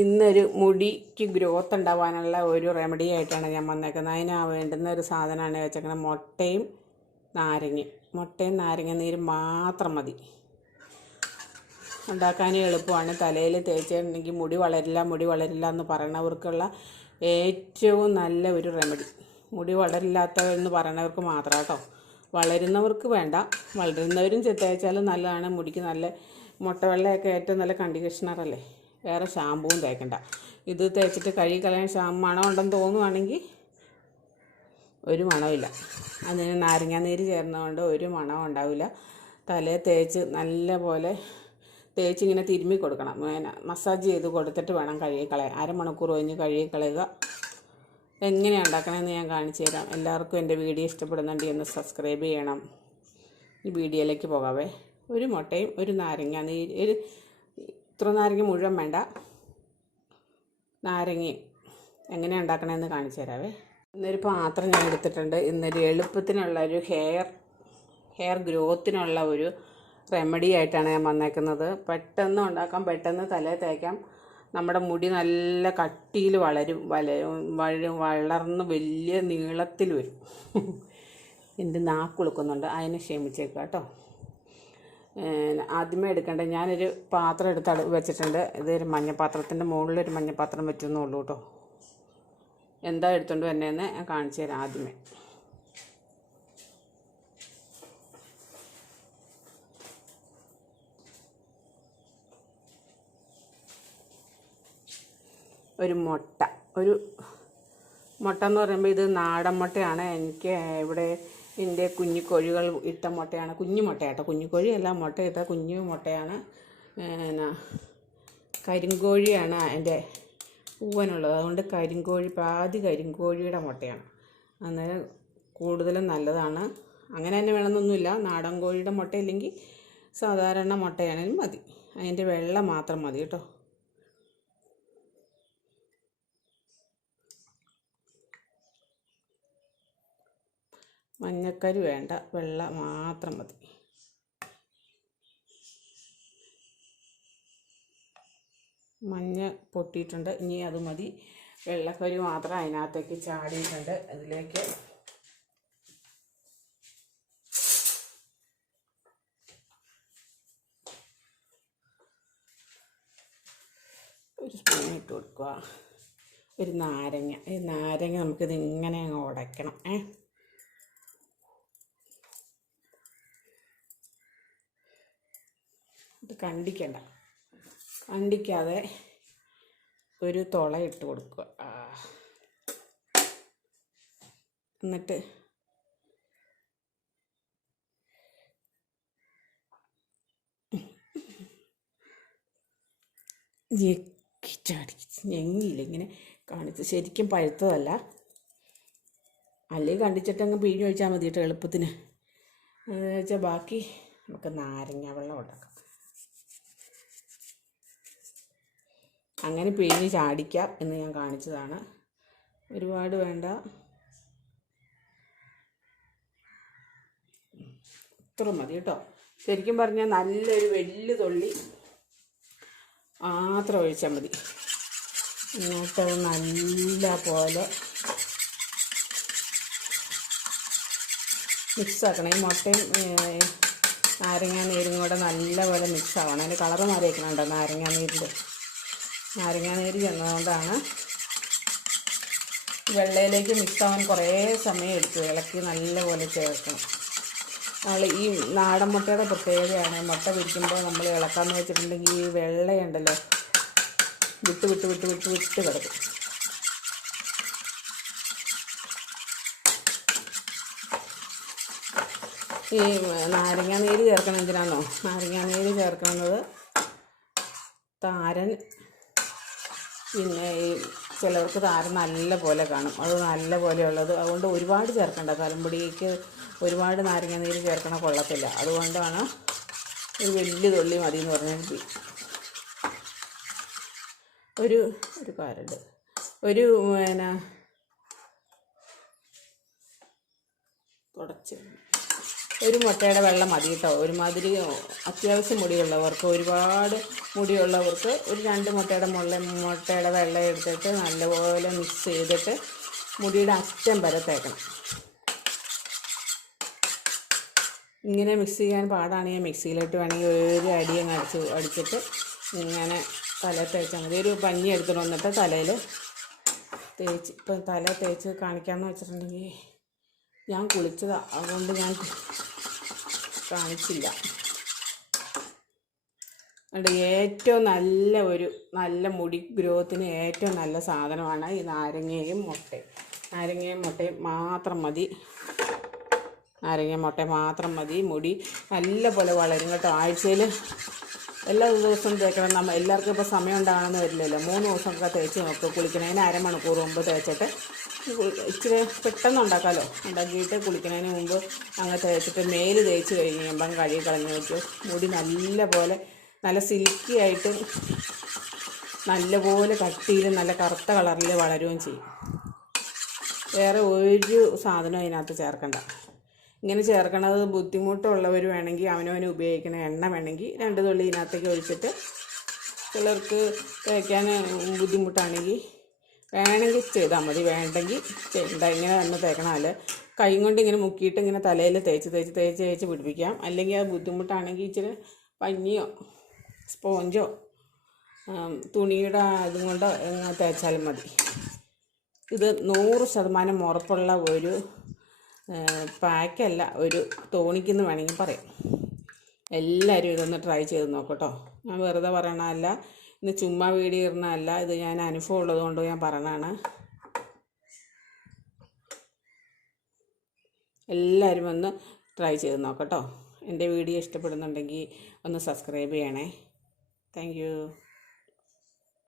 ഇന്നൊരു മുടിക്ക് ഗ്രോത്ത് ഉണ്ടാവാനുള്ള ഒരു റെമഡി ആയിട്ടാണ് ഞാൻ വന്നേക്കുന്നത്. അതിന് വേണ്ടുന്ന ഒരു സാധനമാണ് വെച്ചേക്കുന്നത് മുട്ടയും നാരങ്ങയും. മുട്ടയും നാരങ്ങ നീരും മാത്രം മതി. ഉണ്ടാക്കാൻ എളുപ്പമാണ്. തലയിൽ തേച്ചിട്ടുണ്ടെങ്കിൽ മുടി വളരില്ല മുടി വളരില്ല എന്ന് പറയണവർക്കുള്ള ഏറ്റവും നല്ല ഒരു റെമഡി മുടി വളരില്ലാത്തവരെന്ന് പറയണവർക്ക് മാത്രം കേട്ടോ. വളരുന്നവർക്ക് വേണ്ട. വളരുന്നവരും ചെത്തയച്ചാലും നല്ലതാണ്. മുടിക്ക് നല്ല മുട്ട വെള്ളയൊക്കെ ഏറ്റവും നല്ല കണ്ടീഷണറല്ലേ വേറെ ഷാമ്പുവും തേക്കണ്ട. ഇത് തേച്ചിട്ട് കഴുകി കളയാൻ ഷാ മണം ഉണ്ടെന്ന് തോന്നുവാണെങ്കിൽ ഒരു മണമില്ല അതിന് നാരങ്ങാനീര് ചേർന്നതുകൊണ്ട് ഒരു മണം ഉണ്ടാവില്ല. തലേ തേച്ച് നല്ല പോലെ തേച്ച് ഇങ്ങനെ തിരുമ്മി കൊടുക്കണം. മസാജ് ചെയ്ത് കൊടുത്തിട്ട് വേണം കഴുകി കളയാൻ. അരമണിക്കൂർ കഴിഞ്ഞ് കഴുകി കളയുക. എങ്ങനെയാണ് ഉണ്ടാക്കണമെന്ന് ഞാൻ കാണിച്ചു തരാം. എല്ലാവർക്കും എന്റെ വീഡിയോ ഇഷ്ടപ്പെടുന്നുണ്ടെങ്കിൽ ഒന്ന് സബ്സ്ക്രൈബ് ചെയ്യണം. ഈ വീഡിയോയിലേക്ക് പോകാവേ. ഒരു മുട്ടയും ഒരു നാരങ്ങ നീര് ഒരു ഇത്ര നാരങ്ങ മുഴുവൻ വേണ്ട. നാരങ്ങയും എങ്ങനെ ഉണ്ടാക്കണമെന്ന് കാണിച്ചു തരാവേ. ഇന്നൊരു പാത്രം ഞാൻ എടുത്തിട്ടുണ്ട്. ഇന്നൊരു എളുപ്പത്തിനുള്ള ഒരു ഹെയർ ഹെയർ ഗ്രോത്തിനുള്ള ഒരു റെമഡി ആയിട്ടാണ് ഞാൻ വന്നേക്കുന്നത്. പെട്ടെന്ന് ഉണ്ടാക്കാം പെട്ടെന്ന് തലേ തേക്കാം. നമ്മുടെ മുടി നല്ല കട്ടിയിൽ വളരും വല വളർന്ന് വലിയ നീളത്തിൽ വരും. എന്റെ നാക്ക് കുളുക്കുന്നുണ്ട് അതിനെ ക്ഷമിച്ചേക്കാം കേട്ടോ. ആദ്യമേ എടുക്കേണ്ടത് ഞാനൊരു പാത്രം എടുത്ത് അടുപ്പ് വെച്ചിട്ടുണ്ട് ഇതൊരു മഞ്ഞപ്പാത്രത്തിന്റെ മുകളിലൊരു മഞ്ഞപ്പാത്രം വെച്ചെന്നുള്ളൂ കേട്ടോ. എന്താ എടുത്തുകൊണ്ട് വന്നതെന്ന് ഞാൻ കാണിച്ചു തരാം ആദ്യമേ. ഒരു മുട്ട. ഒരു മുട്ട എന്ന് പറയുമ്പോൾ ഇത് നാടൻ മുട്ടയാണ്. എനിക്ക് ഇവിടെ എന്റെ കുഞ്ഞു കോഴികൾ ഇട്ട മുട്ടയാണ്. കുഞ്ഞു മുട്ടയാട്ടോ കുഞ്ഞു കോഴിയല്ല മുട്ട ഇട്ട കുഞ്ഞു മുട്ടയാണ്. പിന്നെ കരിങ്കോഴിയാണ് എന്റെ പൂവനുള്ളത്. അതുകൊണ്ട് കരിങ്കോഴി പാതി കരിങ്കോഴിയുടെ മുട്ടയാണ്. അന്നേരം കൂടുതലും നല്ലതാണ്. അങ്ങനെ തന്നെ വേണമെന്നൊന്നുമില്ല. നാടൻ കോഴിയുടെ മുട്ട ഇല്ലെങ്കിൽ സാധാരണ മുട്ടയാണെങ്കിലും മതി. അതിന്റെ വെള്ള മാത്രം മതി കേട്ടോ. മഞ്ഞക്കരി വേണ്ട വെള്ള മാത്രം മതി. മഞ്ഞ പൊട്ടിയിട്ടുണ്ട് ഇനി അത് മതി. വെള്ളക്കരി മാത്രം അതിനകത്തേക്ക് ചാടിയിട്ടുണ്ട്. അതിലേക്ക് ഒരു സ്പൂൺ ഇട്ട് കൊടുക്കുക. ഒരു നാരങ്ങ ഈ നാരങ്ങ നമുക്കിത് ഇങ്ങനെ അങ്ങ് ഉടയ്ക്കണം ഏ? ഇത് കണ്ടിക്കണ്ട. കണ്ടിക്കാതെ ഒരു തുള ഇട്ട് കൊടുക്കുക. എന്നിട്ട് ഞെങ്ങിയില്ല. ഇങ്ങനെ കാണിച്ച് ശരിക്കും പഴുത്തതല്ല. അല്ലെങ്കിൽ കണ്ടിച്ചിട്ടങ്ങ് പിഴിഞ്ഞൊഴിച്ചാൽ മതി കേട്ടോ എളുപ്പത്തിന്. വെച്ചാൽ ബാക്കി നമുക്ക് നാരങ്ങ വെള്ളം ഉണ്ടാക്കാം. അങ്ങനെ പിഴിഞ്ഞ് ചാടിക്കാം എന്ന് ഞാൻ കാണിച്ചതാണ്. ഒരുപാട് വേണ്ട. ഇത്ര മതി കേട്ടോ. ശരിക്കും പറഞ്ഞാൽ നല്ലൊരു വലിയ തുള്ളി മാത്രം ഒഴിച്ചാൽ മതി. എന്നിട്ടത് നല്ല പോലെ മിക്സ് ആക്കണം. ഈ മുട്ടയും നാരങ്ങാ നീരും കൂടെ മിക്സ് ആവണം. അതിന്റെ കളറ് മാറിയേക്കണുണ്ടോ നാരങ്ങാ നീരിന്റെ? നാരങ്ങാ നീര് ചെന്നതുകൊണ്ടാണ് വെള്ളയിലേക്ക് മിക്സ് ആവാൻ കുറേ സമയം എടുത്തു. ഇളക്കി നല്ലപോലെ ചേർക്കണം. നമ്മൾ ഈ നാടൻ മുട്ടയുടെ പ്രത്യേകതയാണ്. മുട്ട പിരിക്കുമ്പോൾ നമ്മൾ ഇളക്കാന്ന് വെച്ചിട്ടുണ്ടെങ്കിൽ ഈ വെള്ളയുണ്ടല്ലോ വിട്ട് വിട്ട് വിട്ട് വിട്ട് വിട്ട് കിടക്കും. ഈ നാരങ്ങാനീര് ചേർക്കണം എന്തിനാണോ നാരങ്ങാനീര് ചേർക്കുന്നത് താരൻ പിന്നെ ഈ ചിലർക്ക് താരം നല്ല പോലെ കാണും. അത് നല്ല പോലെയുള്ളത് അതുകൊണ്ട് ഒരുപാട് ചേർക്കണ്ട. കലമ്പൊടിക്ക് ഒരുപാട് നാരങ്ങ നീര് ചേർക്കണ കൊള്ളത്തില്ല. അതുകൊണ്ടാണ് ഒരു വലിയ തുള്ളി മതി എന്ന് പറഞ്ഞാൽ ഒരു ഒരു കാരണ്ട് ഒരു പിന്നെ തുടച്ച്. ഒരു മുട്ടയുടെ വെള്ളം മതി കേട്ടോ. ഒരുമാതിരി അത്യാവശ്യം മുടിയുള്ളവർക്ക് ഒരുപാട് മുടിയുള്ളവർക്ക് ഒരു രണ്ട് മുട്ടയുടെ മുള്ള മുട്ടയുടെ വെള്ളം എടുത്തിട്ട് നല്ലപോലെ മിക്സ് ചെയ്തിട്ട് മുടിയുടെ അറ്റം വരെ തേക്കണം. ഇങ്ങനെ മിക്സ് ചെയ്യാൻ പാടാണെങ്കിൽ മിക്സിയിലിട്ട് വേണമെങ്കിൽ ഒരു അടിയങ്ങ് അടിച്ച് അടിച്ചിട്ട് ഇങ്ങനെ തല തേച്ചാൽ മതി. ഒരു പഞ്ഞി എടുത്തിട്ട് വന്നിട്ട് തലയിൽ തേച്ച് ഇപ്പം തല തേച്ച് കാണിക്കാമെന്ന് വെച്ചിട്ടുണ്ടെങ്കിൽ ഞാൻ കുളിച്ചതാണ് അതുകൊണ്ട് ഞാൻ കാണിച്ചില്ല. അതുകൊണ്ട് ഏറ്റവും നല്ല ഒരു നല്ല മുടി ഗ്രോത്തിന് ഏറ്റവും നല്ല സാധനമാണ് ഈ നാരങ്ങയും മുട്ടയും. നാരങ്ങയും മുട്ടയും മാത്രം മതി. നാരങ്ങ മുട്ട മാത്രം മതി. മുടി നല്ലപോലെ വളരും കേട്ടോ. ആഴ്ചയിൽ എല്ലാ ദിവസവും തേക്കണം. നമ്മൾ എല്ലാവർക്കും ഇപ്പോൾ സമയം ഉണ്ടാകണമെന്ന് വരില്ലല്ലോ മൂന്ന് ദിവസമൊക്കെ തേച്ച് നോക്കുക കുളിക്കണതിന് അരമണിക്കൂർ മുമ്പ് തേച്ചിട്ട് ഇച്ചിരി പെട്ടെന്ന് ഉണ്ടാക്കാമല്ലോ ഉണ്ടാക്കിയിട്ട് കുളിക്കുന്നതിന് മുമ്പ് അങ്ങ് തേച്ചിട്ട് മേൽ തേച്ച് കഴിഞ്ഞ് കഴിയുമ്പം കഴുകി കളഞ്ഞ് വെച്ചു മുടി നല്ല പോലെ നല്ല സിൽക്കി ആയിട്ട് നല്ലപോലെ കട്ടിയിൽ നല്ല കറുത്ത കളറിൽ വളരുകയും ചെയ്യും. വേറെ ഒരു സാധനവും അതിനകത്ത് ചേർക്കണ്ട. ഇങ്ങനെ ചേർക്കണത് ബുദ്ധിമുട്ടുള്ളവർ വേണമെങ്കിൽ അവനവന് ഉപയോഗിക്കുന്ന എണ്ണ വേണമെങ്കിൽ രണ്ട് തുള്ളി ഇതിനകത്തേക്ക് ഒഴിച്ചിട്ട് ചിലർക്ക് തേക്കാൻ ബുദ്ധിമുട്ടാണെങ്കിൽ വേണമെങ്കിൽ ചെയ്താൽ മതി. വേണ്ടെങ്കിൽ ചെയ്യണ്ട. ഇങ്ങനെ തന്നെ തേക്കണം അല്ലെ കൈ കൊണ്ട് ഇങ്ങനെ മുക്കിയിട്ട് ഇങ്ങനെ തലയിൽ തേച്ച് തേച്ച് തേച്ച് തേച്ച് പിടിപ്പിക്കാം. അല്ലെങ്കിൽ അത് ബുദ്ധിമുട്ടാണെങ്കിൽ ഇച്ചിരി പഞ്ഞിയോ സ്പോഞ്ചോ തുണിയുടെ അതും കൊണ്ട് തേച്ചാലും മതി. ഇത് നൂറ് ശതമാനം ഉറപ്പുള്ള ഒരു പാക്കല്ല. ഒരു തോണിക്കെന്ന് വേണമെങ്കിൽ പറയാം. എല്ലാവരും ഇതൊന്ന് ട്രൈ ചെയ്ത് നോക്കട്ടോ ഞാൻ വെറുതെ പറയണതല്ല. ഇന്ന് ചുമ്മാ വീഡിയോ ഇടുന്നതല്ല. ഇത് ഞാൻ അനുഭവം ഉള്ളതുകൊണ്ട് ഞാൻ പറഞ്ഞതാണ്. എല്ലാവരും ഒന്ന് ട്രൈ ചെയ്ത് നോക്കട്ടോ എന്റെ വീഡിയോ ഇഷ്ടപ്പെടുന്നുണ്ടെങ്കിൽ ഒന്ന് സബ്സ്ക്രൈബ് ചെയ്യണേ. താങ്ക്